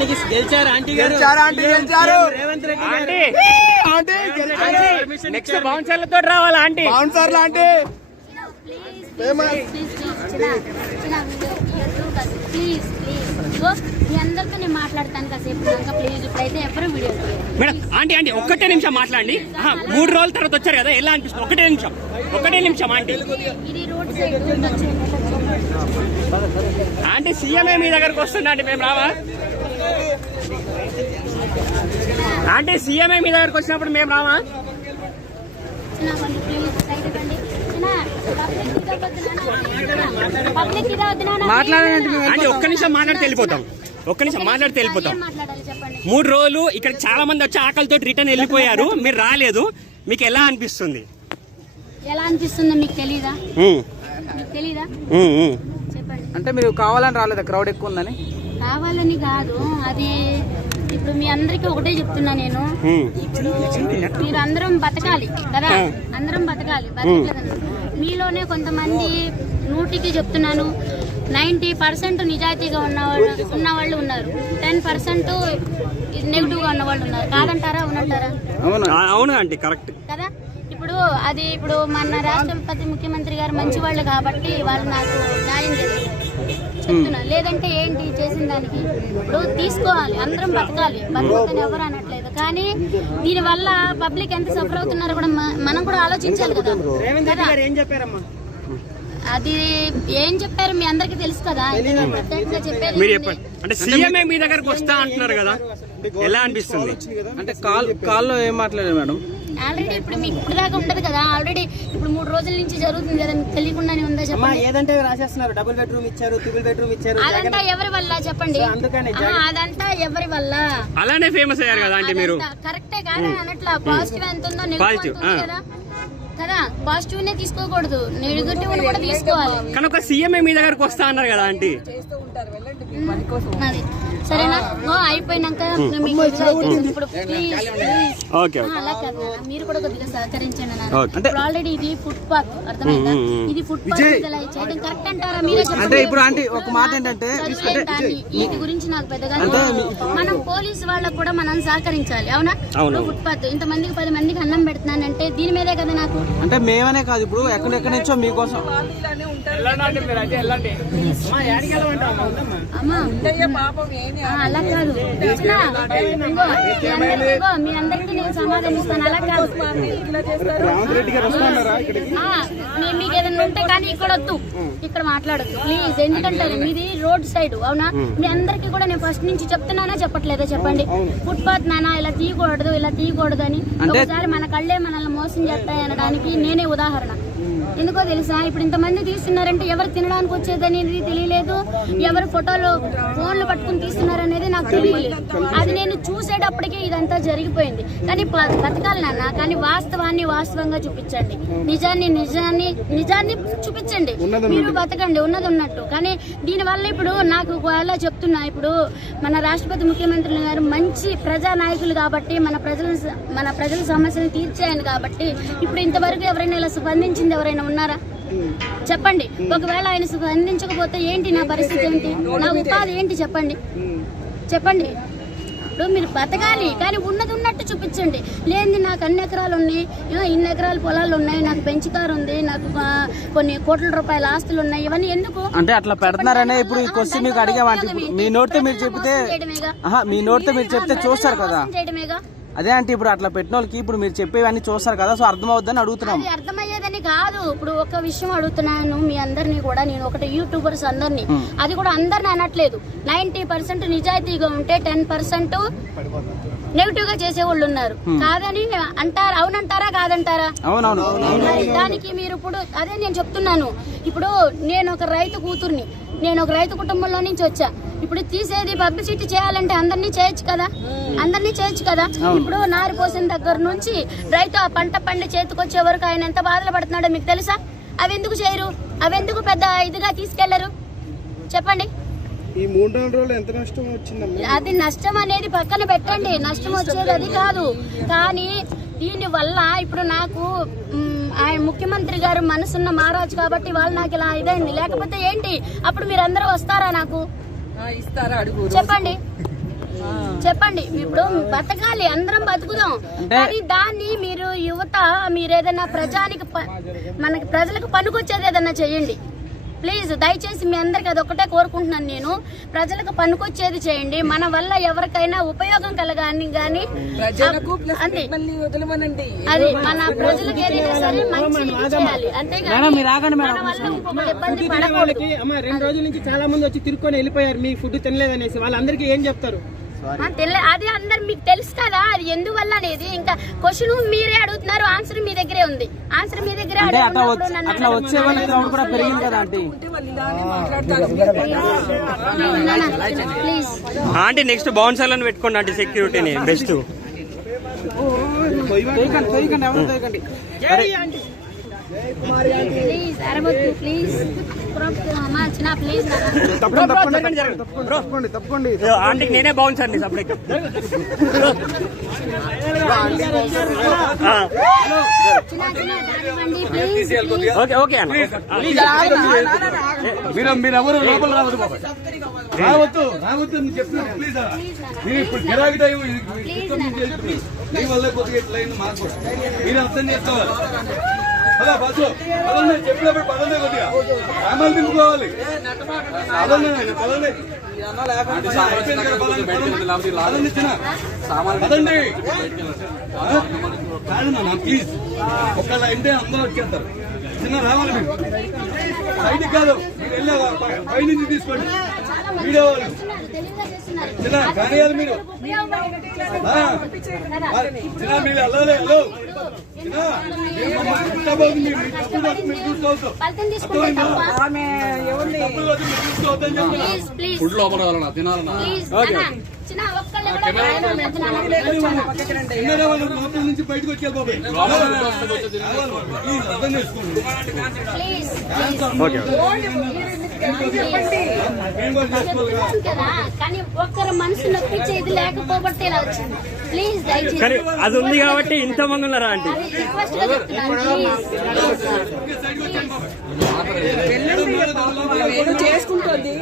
మొత్తానికి గెలిచారు ఆంటీ గారు, రేవంత్ రెడ్డి గారు. నెక్స్ట్ బౌన్సర్లతో రావాలి ఆంటీ, బౌన్సర్లు ఆంటీ. మీ అందరితో నేను మాట్లాడతాను కాసేపు ప్లీజ్. ఇప్పుడైతే ఎవరు వీడియో మేడం. ఆంటీ ఆంటీ ఒక్కటే నిమిషం మాట్లాడండి. 3 రోజుల తర్వాత వచ్చారు కదా, ఎలా అనిపిస్తుంది? ఒకటే నిమిషం ఆంటీ. ఇది రోడ్ సైడ్ ఆంటీ సీఎంఏ మీ దగ్గరకు వస్తుందా అండి? మేము రావా ఆంటీ? సీఎంఏ మీ దగ్గరకు వచ్చినప్పుడు మేము రావా? అంటే ఒక్క నిమిషం మాట్లాడితే వెళ్ళిపోతాం. 3 రోజులు ఇక్కడ చాలా మంది వచ్చి ఆకలితో రిటర్న్ వెళ్ళిపోయారు, మీరు రాలేదు. మీకు ఎలా అనిపిస్తుంది? ఎలా అనిపిస్తుందో మీకు తెలీదా? చెప్పండి. అంటే మీరు కావాలని రాలేదా? క్రౌడ్ ఎక్కువ ఉందని? కావాలని కాదు, అది ఇప్పుడు మీ అందరికి ఒకటే చెప్తున్నా నేను. ఇప్పుడు మీరు అందరం బతకాలి కదా, అందరం బతకాలి. మీలోనే కొంతమంది 100కి చెప్తున్నాను 90% నిజాయితీగా ఉన్నవాళ్ళు ఉన్నారు, 10% నెగిటివ్ గా ఉన్న వాళ్ళు ఉన్నారు. కాదంటారా? అవునంటారా? అవును ఆంటీ, కరెక్ట్ కదా. ఇప్పుడు మన రాష్ట్రపతి ముఖ్యమంత్రి గారు మంచి వాళ్ళు కాబట్టి వాళ్ళు నాకు న్యాయం చేస్తారు చెప్తున్నా. లేదంటే ఏంటి చేసిన దానికి? ఇప్పుడు తీసుకోవాలి, అందరం బతకాలి, బతకని ఎవరు అనట్లేదు. కానీ దీని వల్ల పబ్లిక్ ఎంత సఫర్ అవుతున్నారో కూడా మనం కూడా ఆలోచించాలి కదా. అది ఏం చెప్పారు మీ అందరికి తెలుసు కదా. అంటే సీఎంఏ మీ దగ్గరకు వస్తా అంటున్నారు కదా, ఎలా అనిపిస్తుంది? అంటే కాల్లో ఏం మాట్లాడారు మేడం? ఆల్రెడీ ఇప్పుడు మీకు ఇప్పుడు దాకా ఉంటది కదా, ఆల్రెడీ ఇప్పుడు 3 రోజుల నుంచి జరుగుతుంది కదా, మీకు తెలియకుండానే ఉందా చెప్పండి? ఏదంటే రాసేస్తున్నారు, డబుల్ బెడ్రూమ్ ఇచ్చారు, ట్రిపుల్ బెడ్రూమ్ ఇచ్చారు. అదంతా ఎవరి వల్ల చెప్పండి? అదంతా ఎవరి వల్ల? అలానే ఫేమస్ అయ్యారు కదా అంటే మీరు. కరెక్టే కాదా అనట్లా. పాజిటివ్ ఎంత ఉందో నెగిటివ్ కదా కదా. పాజిటివ్ నే తీసుకోకూడదు, నెగిటివ్ కూడా తీసుకోవాలి. కానీ ఒక సీఎంఏ మీ దగ్గరకు వస్తా అన్నారు కదా ఆంటీ. సరేనా? అయిపోయినాక ఇప్పుడు అలా కాదు, మీరు కూడా కొద్దిగా సహకరించండి. అంటే ఆల్రెడీ ఇది ఫుట్ పాత్, అర్థమైందా? ఇది ఫుట్ పాత్ చేయడం కరెక్ట్ అంటారా? మీరే అంటే ఇప్పుడు ఆంటీ ఒక మాట ఏంటంటే, వీటి గురించి నాకు పెద్దగా మనం పోలీసు వాళ్ళకు కూడా మనం సహకరించాలి. అవునా? ఫుట్ పాత్ ఇంతమందికి 10 మందికి అన్నం పెడుతున్నానంటే దీని మీదే కదా నాకు. అంటే మేమనే కాదు, ఇప్పుడు ఎక్కడెక్కడి నుంచో మీకోసం అలా కాదు. మీ అందరికీ నేను సమాధానం ఇస్తాను. అలా కాదు, మీకు ఏదైనా ఉంటే కానీ ఇక్కడ వద్దు, ఇక్కడ మాట్లాడద్దు ప్లీజ్. ఎందుకంటే మీది రోడ్ సైడ్. అవునా? మీ అందరికి కూడా నేను ఫస్ట్ నుంచి చెప్తున్నానా చెప్పట్లేదా చెప్పండి? ఫుట్ పాత్ నానా ఇలా తీయకూడదు అని ఒకసారి మన కళ్ళే మనల్ని మోసం చేస్తాయి అనడానికి నేనే ఉదాహరణ. ఎందుకో తెలుసా? ఇప్పుడు ఇంతమంది తీస్తున్నారంటే ఎవరు తినడానికి వచ్చేదనేది తెలియలేదు, ఎవరు ఫోన్లు పట్టుకుని తీస్తున్నారనేది నాకు తెలియలేదు. అది నేను చూసేటప్పటికే ఇదంతా జరిగిపోయింది. కానీ బతకాలి నాన్న, కానీ వాస్తవంగా చూపించండి, నిజాన్ని చూపించండి. మీరు బతకండి ఉన్నది ఉన్నట్టు. కానీ దీనివల్ల ఇప్పుడు నాకు ఎలా చెప్తున్నా, ఇప్పుడు మన రాష్ట్రపతి ముఖ్యమంత్రులు గారు మంచి ప్రజానాయకులు కాబట్టి మన ప్రజల సమస్యలు తీర్చేయండి కాబట్టి ఇప్పుడు ఇంతవరకు ఎవరైనా ఇలా స్పందించింది ఎవరైనా ఉన్నారా చెప్పండి? ఒకవేళ ఆయన స్పందించకపోతే ఏంటి నా పరిస్థితి? ఏంటి నా ఉపాధి ఏంటి చెప్పండి? ఇప్పుడు మీరు బతకాలి, కానీ ఉన్నది ఉన్నట్టు చూపించండి. లేని నాకు అన్ని ఎకరాలు ఉన్నాయి, ఇన్ని ఎకరాల పొలాలు ఉన్నాయి, నాకు బెంచ్ కారు ఉంది, నాకు కొన్ని కోట్ల రూపాయల ఆస్తులు ఉన్నాయి, ఇవన్నీ ఎందుకు అంటే అట్లా పెడుతున్నారనే ఇప్పుడు ఈ క్వశ్చన్ మీకు అడిగామంటే మీ నోటితో మీరు చెప్తే చూస్తారు కదా. అదే అంటే ఇప్పుడు అట్లా పెట్టిన వాళ్ళకి ఇప్పుడు మీరు చెప్పేవన్నీ చూస్తారు కదా, సో అర్థమవుద్దని అడుగుతున్నాం. అర్థమయ్యేదని కాదు. ఇప్పుడు ఒక విషయం అడుగుతున్నాను మీ అందరినీ కూడా, నేను ఒకటి యూట్యూబర్స్ అందరినీ, అది కూడా అందరిని అనట్లేదు. 90% నిజాయితీగా ఉంటే 10% నెగిటివ్ గా చేసేవాళ్ళు ఉన్నారు. కాదని అంటారా? అవునంటారా? కాదంటారా? అవునవును. దానికి మీరు ఇప్పుడు అదే నేను చెప్తున్నాను. ఇప్పుడు నేను ఒక రైతు కూతుర్ని, నేను ఒక రైతు కుటుంబంలో నుంచి వచ్చా. ఇప్పుడు తీసేది పబ్లిసిటీ చేయాలంటే అందరినీ చేయొచ్చు కదా. ఇప్పుడు నారు పోసిన దగ్గర నుంచి రైతు ఆ పంట పండి చేతికొచ్చే వరకు ఆయన ఎంత బాధలు పడుతున్నాడో మీకు తెలుసా? అవి ఎందుకు చేయరు? అవి ఎందుకు పెద్ద ఇదిగా తీసుకెళ్లరు చెప్పండి? ఈ 3 రోజులు ఎంత నష్టం వచ్చింది? అది నష్టం అనేది పక్కన పెట్టండి, నష్టం వచ్చేది అది కాదు. కానీ దీని వల్ల ఇప్పుడు నాకు ఆయన ముఖ్యమంత్రి గారు మనసున్న మహారాజు కాబట్టి వాళ్ళు నాకు ఇలా ఇదైంది. లేకపోతే ఏంటి? అప్పుడు మీరందరూ వస్తారా? నాకు చెప్పండి. చెప్పండి. ఇప్పుడు బతకాలి, అందరం బతుకుదాం. కానీ దాన్ని మీరు యువత మీరు ఏదైనా మనకి ప్రజలకు పనికొచ్చేది ఏదైనా చెయ్యండి ప్లీజ్. దయచేసి మీ అందరికి అది ఒకటే కోరుకుంటున్నాను నేను. ప్రజలకు పనికొచ్చేది చేయండి. మన వల్ల ఎవరికైనా ఉపయోగం కలగాని గానీ అది మన ప్రజలకు ఏదైనా సరే మంచి చేయాలి. అంతేగాని మన వల్ల ఇంకొకటి ఇబ్బంది పడకూడదు. 2 రోజుల నుంచి చాలా మంది వచ్చి తిరుక్కొని వెళ్ళిపోయారు మీ ఫుడ్ తినలేదనేసి. వాళ్ళందరికీ ఏం చెప్తారు? అది అందరు మీకు తెలుసు కదా అది ఎందువల్ల అనేది. ఇంకా క్వశ్చన్ మీరే అడుగుతున్నారు, ఆన్సర్ మీ దగ్గరే ఉంది. ఆన్సర్ మీ దగ్గరే అట్లా వచ్చే వాళ్ళ క్రౌడ్ కూడా పెరిగింది కదా ఆంటీ. ప్లీజ్ ఆంటీ నెక్స్ట్ బౌన్సర్లను పెట్టుకోండి ఆంటీ, సెక్యూరిటీని బెస్ట్. ప్లీజ్ అరవద్దు ప్లీజ్. చిన్న ప్లీజ్ తప్పండి. ఆంటీకి నేనే బౌన్సర్ని సపరేట్. ఓకే ఓకే అన్న. మీరెవరు లోపల రావద్దు బాబా, రావద్దు అని చెప్పినట్టు ప్లీజ్. మీరు ఇప్పుడు గిరాకీ టైం మీ వల్ల కొద్దిగా ఎట్లయింది మాకు మీరు అర్థం చేసుకోవాలి. అలా బస్సు పదండి, చెప్పినప్పుడు పదండి, కొద్దిగా సామాన్లు దింపుకోవాలి. పదండి పదండి పదండి చిన్న పదండి కాదన్నా ప్లీజ్. ఒకళ్ళ అంటే అందరూ వచ్చేస్తారు. చిన్న రావాలి మీరు సైడ్కి కాదు, మీరు వెళ్ళే పై నుంచి తీసుకోండి. వీడియో వాళ్ళు చిన్న కానియాలి మీరు చిన్న మీరు వెళ్ళాలి. హలో చిన్న మీరు చూసుకోవచ్చు ఫుడ్ లోపల తినాలన్నా లోపల నుంచి బయటకు వచ్చే బాబాయ్ ప్లీజ్ అర్థం చేసుకోండి. కానీ ఒక్కరు మనసు నొప్పించే ఇది లేకపోబట్టి ఇలా వచ్చింది. ప్లీజ్ దయచేసి కానీ అది ఉంది కాబట్టి ఇంతమంది ఉన్నారా ఆంటీ? రిక్వెస్ట్ గా చెప్తున్నాను ప్లీజ్. చేసుకుంటుంది